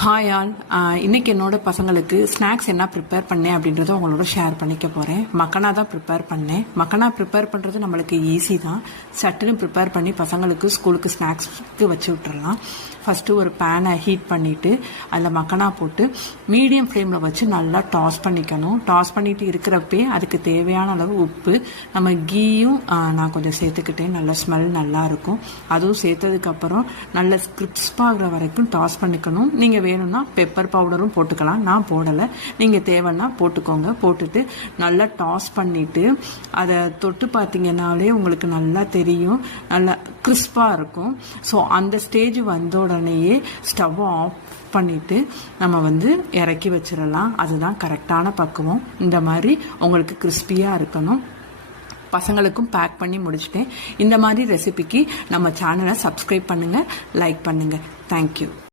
Hi all. இன்னைக்கு என்னோட பசங்களுக்கு ஸ்நாக்ஸ் என்ன ப்ரிப்பேர் பண்ணேன் அப்படின்றத உங்களோட ஷேர் பண்ணிக்க போகிறேன். மக்கனா தான் ப்ரிப்பேர் பண்ணேன். மக்கனா ப்ரிப்பேர் பண்ணுறது நம்மளுக்கு ஈஸி தான். சட்டுன்னு ப்ரிப்பேர் பண்ணி பசங்களுக்கு ஸ்கூலுக்கு ஸ்நாக்ஸ்க்கு வச்சு விட்டுறலாம். ஃபஸ்ட்டு ஒரு பேனை ஹீட் பண்ணிவிட்டு அதில் மக்கனா போட்டு மீடியம் ஃப்ளேமில் வச்சு நல்லா டாஸ் பண்ணிக்கணும். டாஸ் பண்ணிட்டு இருக்கிறப்பே அதுக்கு தேவையான அளவு உப்பு, நம்ம கீயும் நான் கொஞ்சம் சேர்த்துக்கிட்டேன். நல்ல ஸ்மெல் நல்லாயிருக்கும். அதுவும் சேர்த்ததுக்கப்புறம் நல்ல கிரிஸ்பாகிற வரைக்கும் டாஸ் பண்ணிக்கணும். நீங்கள் வேணும்னா பெப்பர் பவுடரும் போட்டுக்கலாம். நான் போடலை. நீங்கள் தேவைன்னா போட்டுக்கோங்க. போட்டுட்டு நல்லா டாஸ் பண்ணிவிட்டு அதை தொட்டு பார்த்தீங்கன்னாலே உங்களுக்கு நல்லா தெரியும், நல்லா கிறிஸ்பாக இருக்கும். ஸோ அந்த ஸ்டேஜ் வந்த உடனேயே ஸ்டவ்வை ஆஃப் பண்ணிவிட்டு நம்ம இறக்கி வச்சிடலாம். அதுதான் கரெக்டான பக்குவம். இந்த மாதிரி உங்களுக்கு கிறிஸ்பியாக இருக்கணும். பசங்களுக்கும் பேக் பண்ணி முடிச்சிட்டேன். இந்த மாதிரி ரெசிபிக்கு நம்ம சேனலை சப்ஸ்கிரைப் பண்ணுங்கள், லைக் பண்ணுங்கள். தேங்க்யூ.